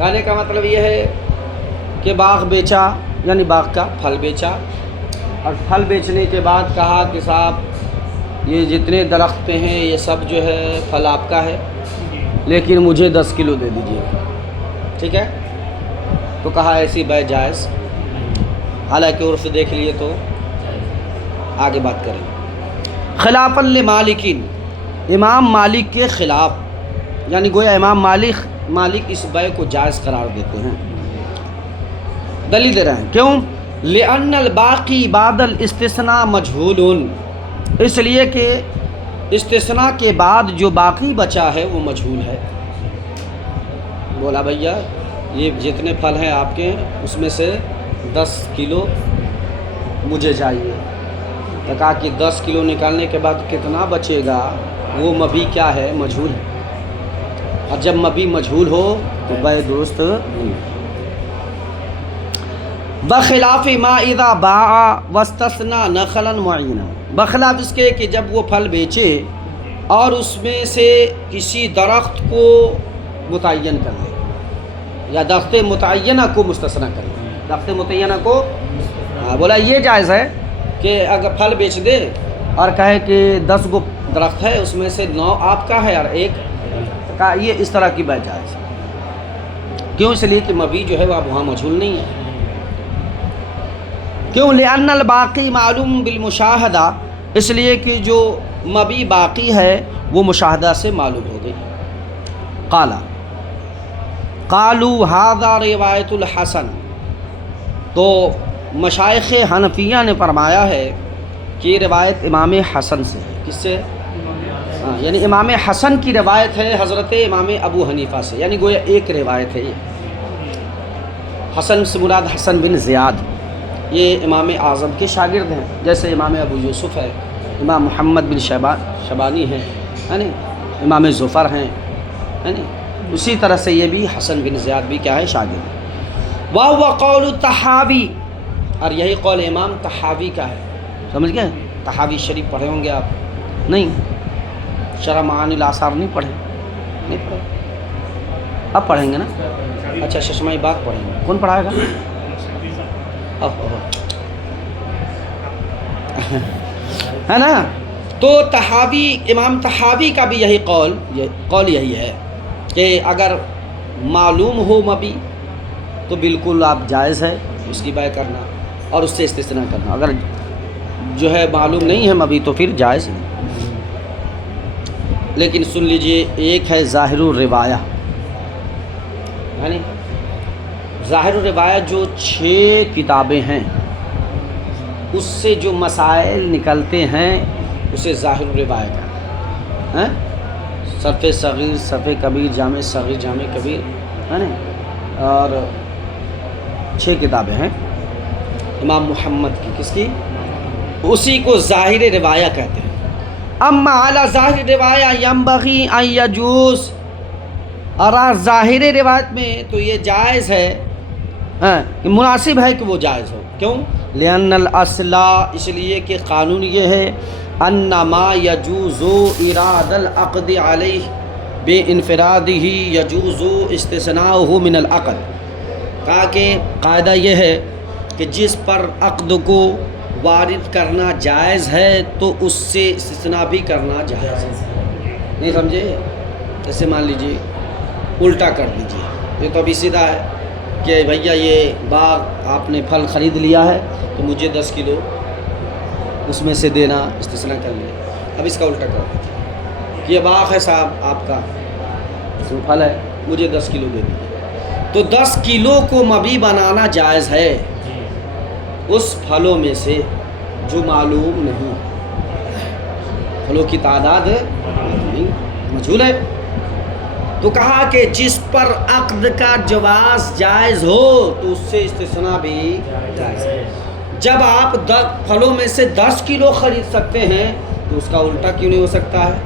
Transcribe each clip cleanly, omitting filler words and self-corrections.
کہنے کا مطلب یہ ہے کہ باغ بیچا، یعنی باغ کا پھل بیچا، اور پھل بیچنے کے بعد کہا کہ صاحب یہ جتنے درخت پہ ہیں یہ سب جو ہے پھل آپ کا ہے، لیکن مجھے 10 کلو دے دیجیے، ٹھیک ہے؟ تو کہا ایسی بیع جائز، حالانکہ عرف دیکھ لیے تو آگے بات کریں۔ خلافاً لمالکین، امام مالک کے خلاف، یعنی گویا امام مالک اس بیع کو جائز قرار دیتے ہیں۔ دلیل دے رہے ہیں، کیوں؟ لأن الباقی بعد الاستثناء مجہول، اس لیے کہ استثناء کے بعد جو باقی بچا ہے وہ مجہول ہے۔ بولا بھیا یہ جتنے پھل ہیں آپ کے اس میں سے 10 کلو مجھے چاہیے، تو کہا کہ 10 کلو نکالنے کے بعد کتنا بچے گا وہ مبی کیا ہے؟ مجہول ہے، اور جب مبی مجہول ہو تو بیع درست نہیں۔ بخلاف ما اذا باع واستثنى نخلا معینا، بخلاف اس کے کہ جب وہ پھل بیچے اور اس میں سے کسی درخت کو متعین کر لے، یا درخت متعینہ کو مستثنی کر لے، درخت متعینہ کو بولا یہ جائز ہے کہ اگر پھل بیچ دے اور کہے کہ 10 گو درخت ہے اس میں سے 9 آپ کا ہے اور 1 کا، یہ اس طرح کی بیع جائز ہے۔ کیوں؟ اس لیے کہ مبی جو ہے وہ وہاں مجہول نہیں ہے۔ کیوں؟ لأن الباقی معلوم بالمشاہدہ، اس لیے کہ جو مبی باقی ہے وہ مشاہدہ سے معلوم ہو گئی۔ قالوا ھذا روایت الحسن، تو مشائخ حنفیہ نے فرمایا ہے کہ یہ روایت امام حسن سے ہے۔ کس سے؟ یعنی امام حسن کی روایت ہے حضرت امام ابو حنیفہ سے، یعنی گویا ایک روایت ہے یہ۔ حسن سے مراد حسن بن زیاد، یہ امام اعظم کے شاگرد ہیں، جیسے امام ابو یوسف ہے، امام محمد بن شیبانی ہیں، امام ظفر ہیں، اسی طرح سے یہ بھی حسن بن زیاد بھی کیا ہے؟ شاگرد۔ وَهُوَ قَوْلُ الطَّحَاوِي، اور یہی قول امام طحاوی کا ہے۔ سمجھ گئے؟ طحاوی شریف پڑھے ہوں گے آپ؟ نہیں، شرح معانی الاثار نہیں پڑھے؟ نہیں پڑھے؟ اب پڑھیں گے نا؟ اچھا ششمائی باغ پڑھیں گے، کون پڑھائے گا؟ ہے نا؟ تو طحاوی، امام طحاوی کا بھی یہی قول یہی ہے کہ اگر معلوم ہو مبی تو بالکل آپ جائز ہے اس کی بیع کرنا اور اس سے استثناء کرنا، اگر جو ہے معلوم نہیں ہے مبی تو پھر جائز نہیں۔ لیکن سن لیجئے، ایک ہے ظاہر الروایہ، یعنی ظاہر الروایہ جو 6 کتابیں ہیں اس سے جو مسائل نکلتے ہیں اسے ظاہر الروایہ کا ہے۔ صف صغیر، صف کبیر، جامع صغیر، جامع کبیر، ہے نا؟ اور 6 کتابیں ہیں امام محمد کی، کس کی؟ اسی کو ظاہر روایہ کہتے ہیں۔ اما اعلی ظاہر روایہ ینبغی ان یجوز، اور ظاہر روایت میں تو یہ جائز ہے، کہ مناسب ہے کہ وہ جائز ہو۔ کیوں؟ لأن الاصل، اس لیے کہ قانون یہ ہے، ان ما یجوز اراد العقد علیہ بانفرادہ یجوز استثناؤہ من العقد، کہا کہ قاعدہ یہ ہے کہ جس پر عقد کو وارد کرنا جائز ہے تو اس سے استثناء بھی کرنا جائز ہے۔ نہیں سمجھے؟ جیسے مان لیجیے الٹا کر دیجیے، یہ تو ابھی سیدھا ہے کہ بھیا یہ باغ آپ نے پھل خرید لیا ہے تو مجھے 10 کلو اس میں سے دینا، استثناء کر لیا۔ اب اس کا الٹا کر دیجیے کہ یہ باغ ہے صاحب آپ کا، اس میں پھل ہے، مجھے 10 کلو دے دیجیے، تو 10 کلو کو مبی بنانا جائز ہے اس پھلوں میں سے جو معلوم نہیں، پھلوں کی تعداد نہیں مجہول ہے۔ تو کہا کہ جس پر عقد کا جواز جائز ہو تو اس سے استثناء بھی جائز ہے۔ جب آپ پھلوں میں سے 10 کلو خرید سکتے ہیں تو اس کا الٹا کیوں نہیں ہو سکتا ہے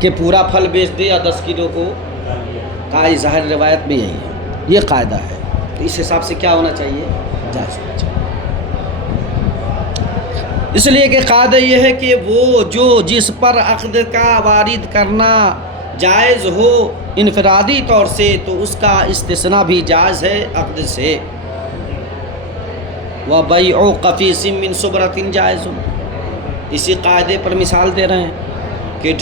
کہ پورا پھل بیچ دے یا 10 کلو کو؟ کہا ظاہر روایت میں یہی ہے، یہ قاعدہ ہے، تو اس حساب سے کیا ہونا چاہیے؟ جائز ہونا چاہیے۔ اس لیے کہ قاعدہ یہ ہے کہ وہ جو جس پر عقد کا وارد کرنا جائز ہو انفرادی طور سے تو اس کا استثناء بھی جائز ہے عقد سے. وَبَيْعُ قَفِيصٍ مِّن صُبْرَةٍ جائز. اسی قاعدے پر مثال دے رہے ہیں کہ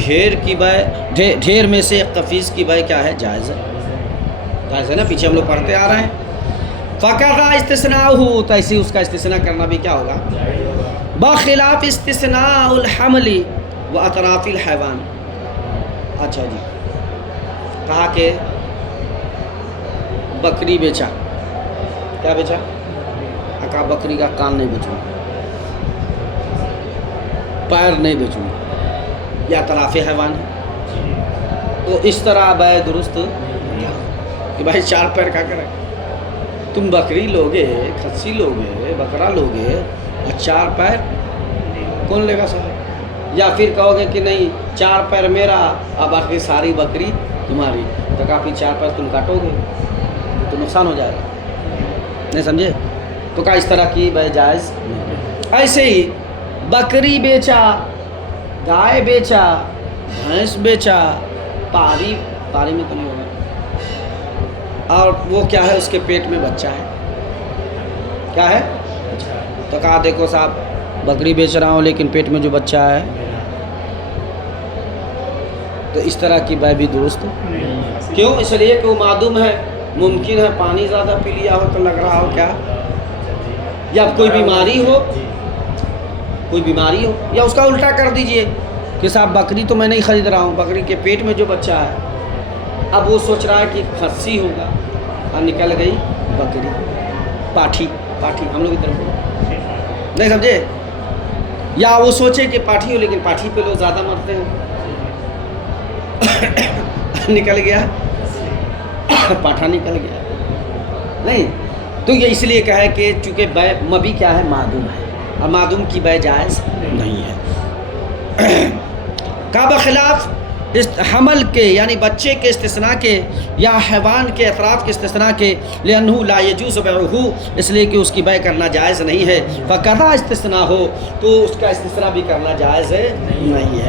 ڈھیر میں سے قفیز کی بے کیا ہے؟ جائز ہے. جائز ہے نا، پیچھے ہم لوگ پڑھتے آ رہے ہیں. فَقَضَا اسْتِثْنَاؤُهُ، تو ایسے اس کا استثناء کرنا بھی کیا ہوگا؟ بخلاف استثناء الحمل واطراف الحیوان. اچھا جی، کہا کہ بکری بیچا. کیا بیچا؟ کہا بکری کا کان نہیں بیچوں گا، پیر نہیں بیچوں گا، یا اطراف حیوان ہے. تو اس طرح بے درست کہ بھائی 4 پیر کا کرے. تم بکری لوگے، کھسی لوگے، بکرا لوگے، اور 4 پیر کون لے گا صاحب؟ یا پھر کہو گے کہ نہیں 4 پیر میرا اور باقی ساری بکری تمہاری، تو کافی 4 پیر تم کاٹو گے تو نقصان ہو جائے گا. نہیں سمجھے؟ تو کہا اس طرح کی بے جائز. ایسے ہی بکری بیچا، گائے بیچا، بھینس بیچا، پاری میں تو نہیں ہوگا، اور وہ کیا ہے؟ اس کے پیٹ میں بچہ ہے. کیا ہے؟ تو کہا دیکھو صاحب بکری بیچ رہا ہوں لیکن پیٹ میں جو بچہ ہے، تو اس طرح کی بے بھی درست. کیوں؟ اس لیے کہ وہ معدوم ہے. ممکن ہے پانی زیادہ پی لیا ہو تو لگ رہا ہو کیا، یا کوئی بیماری ہو، یا اس کا الٹا کر دیجئے کہ صاحب بکری تو میں نہیں خرید رہا ہوں، بکری کے پیٹ میں جو بچہ ہے، اب وہ سوچ رہا ہے کہ کھسی ہوگا اور نکل گئی بکری. پاٹھی ہم لوگ ادھر نہیں سمجھے؟ یا وہ سوچے کہ پاٹھی ہو لیکن پاٹھی پہ لوگ زیادہ مرتے ہیں، نکل گیا پاٹھا، نکل گیا. نہیں تو یہ اس لیے کہا ہے کہ چونکہ بے مبی کیا ہے؟ معدوم ہے، اور معدوم کی بے جائز نہیں ہے. کا بخلاف حمل کے یعنی بچے کے استثناء کے یا حیوان کے اطراف کے استثناء کے، لأنه لا يجوز بيعه، اس لیے کہ اس کی بے کرنا جائز نہیں ہے. فقضا استثناء ہو تو اس کا استثناء بھی کرنا جائز نہیں ہے.